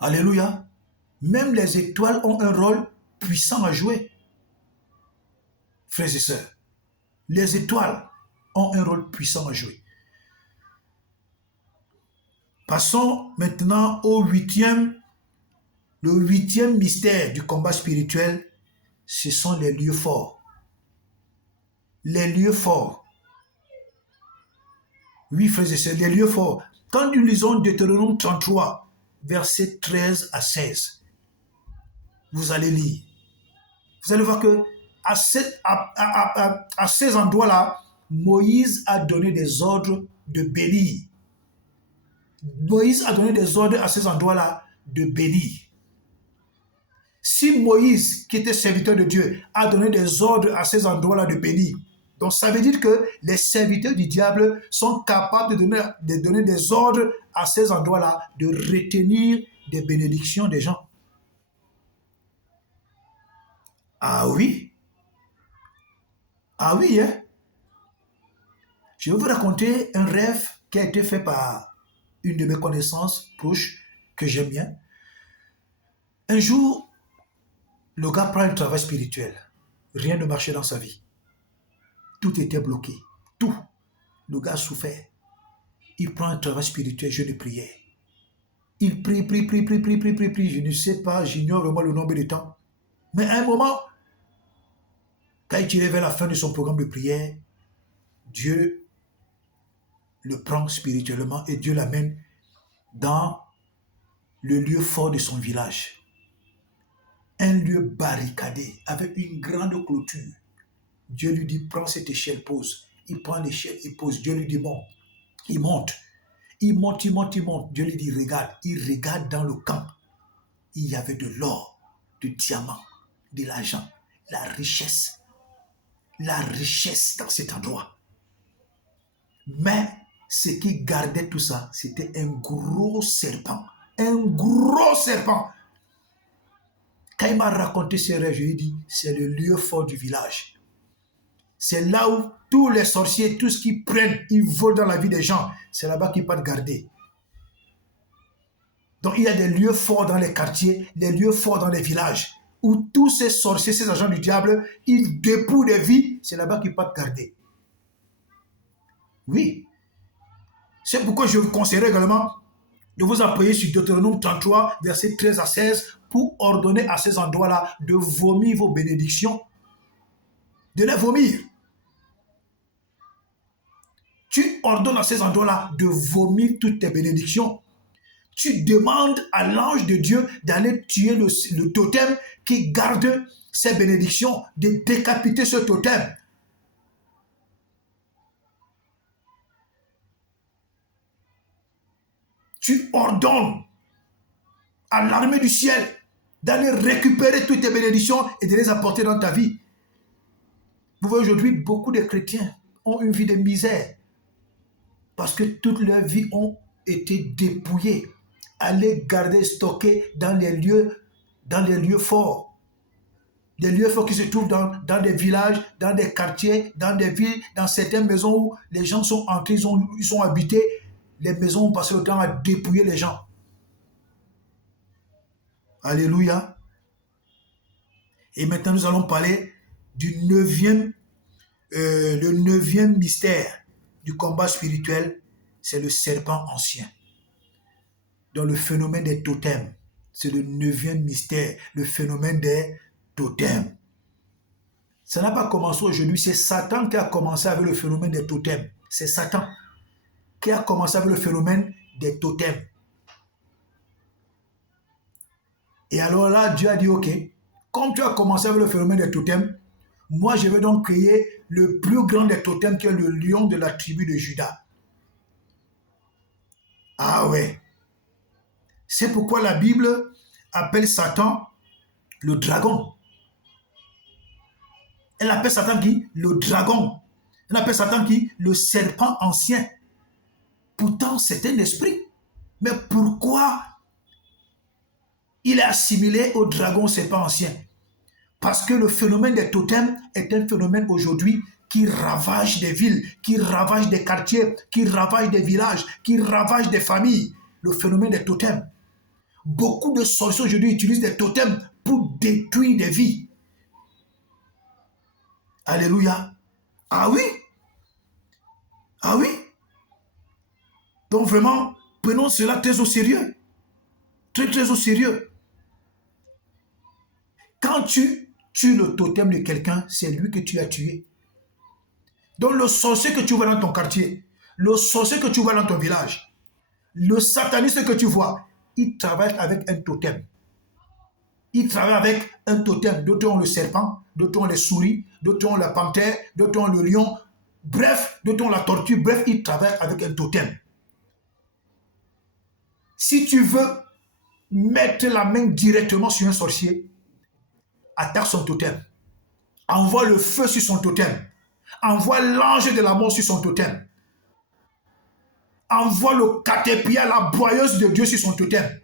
Alléluia. Même les étoiles ont un rôle puissant à jouer. Frères et sœurs, les étoiles ont un rôle puissant à jouer. Passons maintenant le huitième mystère du combat spirituel, ce sont les lieux forts. Les lieux forts. Oui, frères et sœurs, les lieux forts. Quand nous lisons Deutéronome 33, versets 13 à 16, vous allez lire. Vous allez voir que à ces endroits-là, Moïse a donné des ordres de bénir. Moïse a donné des ordres à ces endroits-là de bénir. Si Moïse, qui était serviteur de Dieu, a donné des ordres à ces endroits-là de bénir, donc ça veut dire que les serviteurs du diable sont capables de donner des ordres à ces endroits-là, de retenir des bénédictions des gens. Ah oui? Ah oui, hein? Je vais vous raconter un rêve qui a été fait par une de mes connaissances proches, que j'aime bien. Un jour, le gars prend un travail spirituel. Rien ne marchait dans sa vie. Tout était bloqué. Tout. Le gars souffrait. Il prend un travail spirituel, jeûne et prière. Il prie. Je ne sais pas, j'ignore vraiment le nombre de temps. Mais à un moment, quand il tirait vers la fin de son programme de prière, Dieu le prend spirituellement et Dieu l'amène dans le lieu fort de son village. Un lieu barricadé avec une grande clôture. Dieu lui dit, prends cette échelle, pose. Il prend l'échelle, il pose. Dieu lui dit, bon, il monte. Il monte. Dieu lui dit, regarde. Il regarde dans le camp. Il y avait de l'or, du diamant, de l'argent, la richesse. La richesse dans cet endroit. Mais ce qui gardait tout ça, c'était un gros serpent. Un gros serpent. Quand il m'a raconté ce rêve, je lui ai dit, c'est le lieu fort du village. C'est là où tous les sorciers, tout ce qu'ils prennent, ils volent dans la vie des gens. C'est là-bas qu'ils partent garder. Donc il y a des lieux forts dans les quartiers, des lieux forts dans les villages, où tous ces sorciers, ces agents du diable, ils dépouillent des vies. C'est là-bas qu'ils partent garder. Oui. C'est pourquoi je vous conseillerais également de vous appuyer sur Deutéronome 33, versets 13 à 16, pour ordonner à ces endroits-là de vomir vos bénédictions. De les vomir. Tu ordonnes à ces endroits-là de vomir toutes tes bénédictions. Tu demandes à l'ange de Dieu d'aller tuer le totem qui garde ces bénédictions, de décapiter ce totem. Tu ordonnes à l'armée du ciel d'aller récupérer toutes tes bénédictions et de les apporter dans ta vie. Vous voyez aujourd'hui, beaucoup de chrétiens ont une vie de misère parce que toute leur vie ont été dépouillées, aller garder, stocker dans les lieux forts. Des lieux forts qui se trouvent dans des villages, dans des quartiers, dans des villes, dans certaines maisons où les gens sont entrés, ils sont habités. Les maisons ont passé le temps à dépouiller les gens. Alléluia. Et maintenant, nous allons parler du le neuvième mystère du combat spirituel, c'est le serpent ancien. Dans le phénomène des totems, c'est le neuvième mystère, le phénomène des totems. Ça n'a pas commencé aujourd'hui, c'est Satan qui a commencé avec le phénomène des totems. C'est Satan qui a commencé avec le phénomène des totems. Et alors là, Dieu a dit, ok, comme tu as commencé avec le phénomène des totems, moi je vais donc créer le plus grand des totems qui est le lion de la tribu de Juda. Ah ouais. C'est pourquoi la Bible appelle Satan le dragon. Elle appelle Satan qui? Le dragon. Elle appelle Satan qui? Le serpent ancien. Pourtant, c'est un esprit. Mais pourquoi il est assimilé au dragon serpent ancien? Parce que le phénomène des totems est un phénomène aujourd'hui qui ravage des villes, qui ravage des quartiers, qui ravage des villages, qui ravage des familles. Le phénomène des totems. Beaucoup de sorciers aujourd'hui utilisent des totems pour détruire des vies. Alléluia. Ah oui. Ah oui. Donc vraiment, prenons cela très au sérieux. Très, très au sérieux. Quand tu tues le totem de quelqu'un, c'est lui que tu as tué. Donc le sorcier que tu vois dans ton quartier, le sorcier que tu vois dans ton village, le sataniste que tu vois, il travaille avec un totem. Il travaille avec un totem. D'autres ont le serpent, d'autres ont les souris, d'autres ont la panthère, d'autres ont le lion. Bref, d'autres ont la tortue. Bref, il travaille avec un totem. Si tu veux mettre la main directement sur un sorcier, attaque son totem. Envoie le feu sur son totem. Envoie l'ange de la mort sur son totem. Envoie le catépia, la boyeuse de Dieu sur son totem.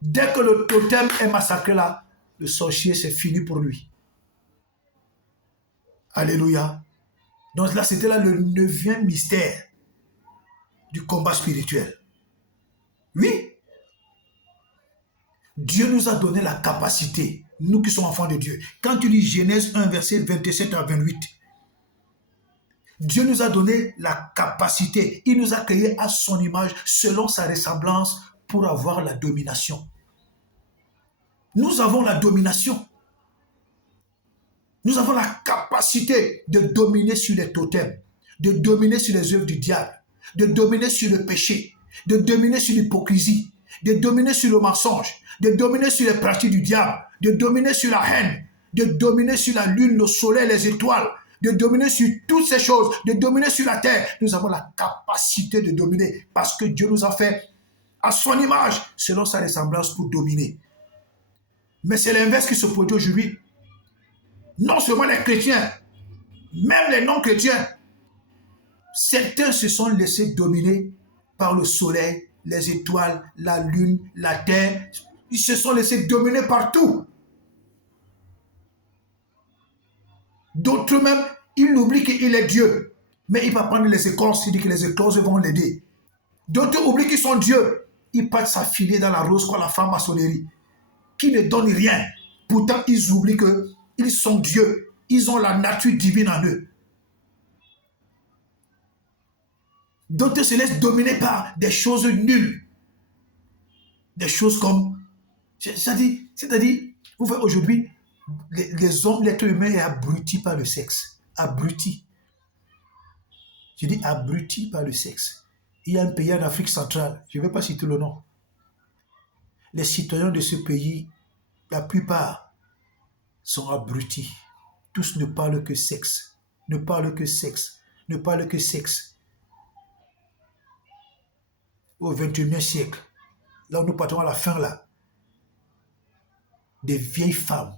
Dès que le totem est massacré là, le sorcier, c'est fini pour lui. Alléluia. Donc là, c'était là le 9e mystère du combat spirituel. Oui, Dieu nous a donné la capacité, nous qui sommes enfants de Dieu. Quand tu lis Genèse 1, verset 27 à 28, Dieu nous a donné la capacité. Il nous a créés à son image, selon sa ressemblance, pour avoir la domination. Nous avons la domination. Nous avons la capacité de dominer sur les totems, de dominer sur les œuvres du diable, de dominer sur le péché, de dominer sur l'hypocrisie, de dominer sur le mensonge, de dominer sur les pratiques du diable, de dominer sur la haine, de dominer sur la lune, le soleil, les étoiles, de dominer sur toutes ces choses, de dominer sur la terre. Nous avons la capacité de dominer parce que Dieu nous a fait à son image, selon sa ressemblance, pour dominer. Mais c'est l'inverse qui se produit aujourd'hui. Non seulement les chrétiens, même les non-chrétiens, certains se sont laissés dominer par le soleil, les étoiles, la lune, la terre. Ils se sont laissés dominer par tout. D'autres même, ils oublient qu'il est Dieu. Mais il va prendre les écorces, il dit que les écorces vont l'aider. D'autres oublient qu'ils sont Dieu. Ils partent s'affiler dans la rose comme la franc-maçonnerie, qui ne donne rien. Pourtant, ils oublient qu'ils sont Dieu. Ils ont la nature divine en eux. D'autres se laissent dominer par des choses nulles. Des choses comme... C'est-à-dire, vous voyez aujourd'hui, les hommes, l'être humain est abruti par le sexe. Abruti. Je dis abruti par le sexe. Il y a un pays en Afrique centrale, je ne vais pas citer le nom. Les citoyens de ce pays, la plupart, sont abrutis. Tous ne parlent que sexe. Ne parlent que sexe. Ne parlent que sexe. Au XXIe siècle, là où nous partons à la fin, là, des vieilles femmes,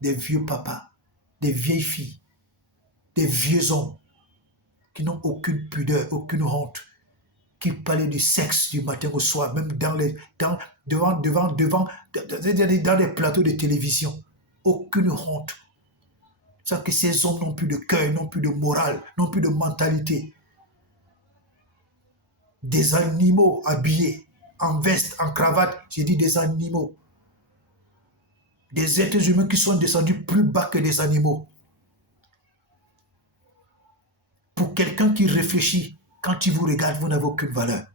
des vieux papas, des vieilles filles, des vieux hommes qui n'ont aucune pudeur, aucune honte, qui parlent du sexe du matin au soir, même devant les plateaux de télévision. Aucune honte. C'est que ces hommes n'ont plus de cœur, n'ont plus de morale, n'ont plus de mentalité. Des animaux habillés en veste, en cravate, j'ai dit des animaux. Des êtres humains qui sont descendus plus bas que des animaux. Pour quelqu'un qui réfléchit, quand il vous regarde, vous n'avez aucune valeur.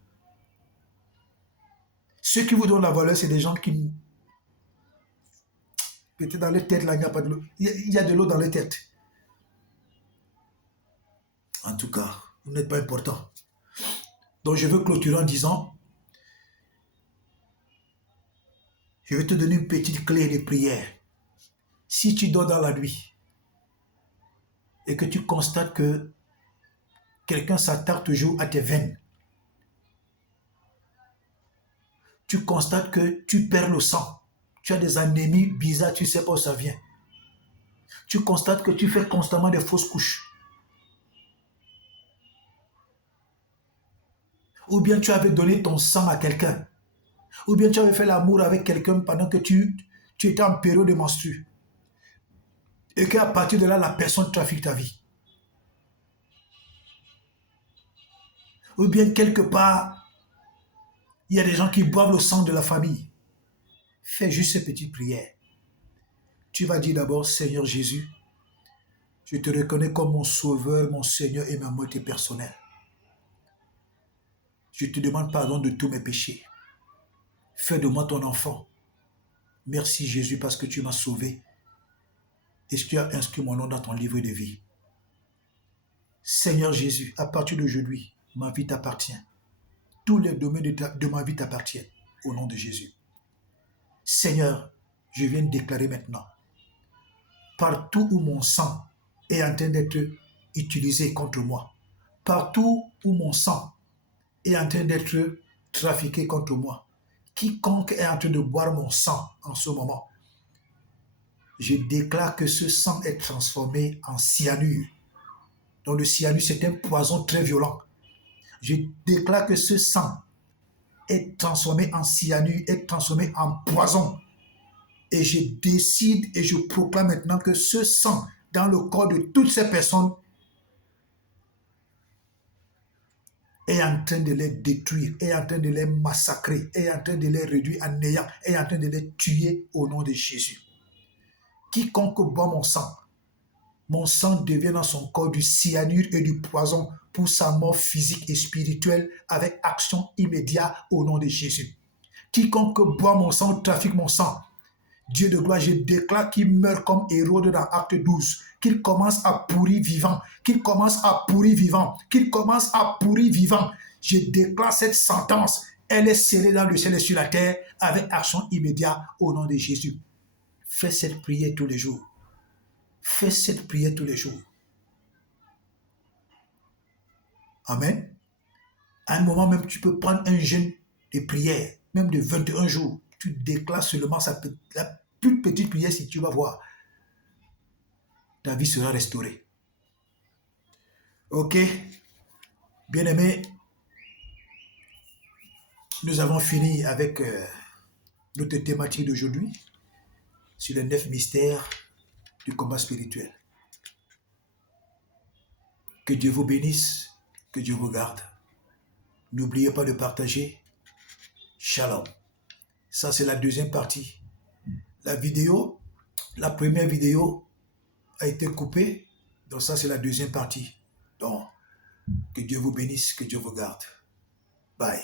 Ceux qui vous donnent la valeur, c'est des gens qui... Peut-être dans les têtes, là, il n'y a pas de l'eau. Il y a de l'eau dans les têtes. En tout cas, vous n'êtes pas important. Donc je veux clôturer en disant, je vais te donner une petite clé de prière. Si tu dors dans la nuit et que tu constates que quelqu'un s'attaque toujours à tes veines, tu constates que tu perds le sang, tu as des anémies bizarres, tu ne sais pas où ça vient. Tu constates que tu fais constamment des fausses couches. Ou bien tu avais donné ton sang à quelqu'un. Ou bien tu avais fait l'amour avec quelqu'un pendant que tu étais en période de menstru. Et qu'à partir de là, la personne trafique ta vie. Ou bien quelque part, il y a des gens qui boivent le sang de la famille. Fais juste ces petites prières. Tu vas dire d'abord, Seigneur Jésus, je te reconnais comme mon sauveur, mon Seigneur et ma moitié personnelle. Je te demande pardon de tous mes péchés. Fais de moi ton enfant. Merci Jésus parce que tu m'as sauvé et que tu as inscrit mon nom dans ton livre de vie. Seigneur Jésus, à partir d'aujourd'hui, ma vie t'appartient. Tous les domaines de ma vie t'appartiennent au nom de Jésus. Seigneur, je viens de déclarer maintenant, partout où mon sang est en train d'être utilisé contre moi, partout où mon sang est en train d'être trafiqué contre moi, quiconque est en train de boire mon sang en ce moment, je déclare que ce sang est transformé en cyanure. Donc le cyanure, c'est un poison très violent. Je déclare que ce sang est transformé en cyanure, est transformé en poison. Et je décide et je proclame maintenant que ce sang dans le corps de toutes ces personnes est en train de les détruire, est en train de les massacrer, est en train de les réduire en néant, est en train de les tuer au nom de Jésus. Quiconque boit mon sang devient dans son corps du cyanure et du poison pour sa mort physique et spirituelle avec action immédiate au nom de Jésus. Quiconque boit mon sang ou trafique mon sang, Dieu de gloire, je déclare qu'il meurt comme Hérode dans Acte 12, qu'il commence à pourrir vivant, qu'il commence à pourrir vivant, qu'il commence à pourrir vivant. Je déclare cette sentence, elle est scellée dans le ciel et sur la terre avec action immédiate au nom de Jésus. Fais cette prière tous les jours. Fais cette prière tous les jours. Amen. À un moment même, tu peux prendre un jeûne de prière, même de 21 jours. Tu déclares seulement la toute petite prière, si tu vas voir. Ta vie sera restaurée. Ok. Bien-aimés, nous avons fini avec notre thématique d'aujourd'hui sur les 9 mystères du combat spirituel. Que Dieu vous bénisse, que Dieu vous garde. N'oubliez pas de partager. Shalom. Ça, c'est la deuxième partie. La première vidéo a été coupée. Donc ça, c'est la deuxième partie. Donc, que Dieu vous bénisse, que Dieu vous garde. Bye.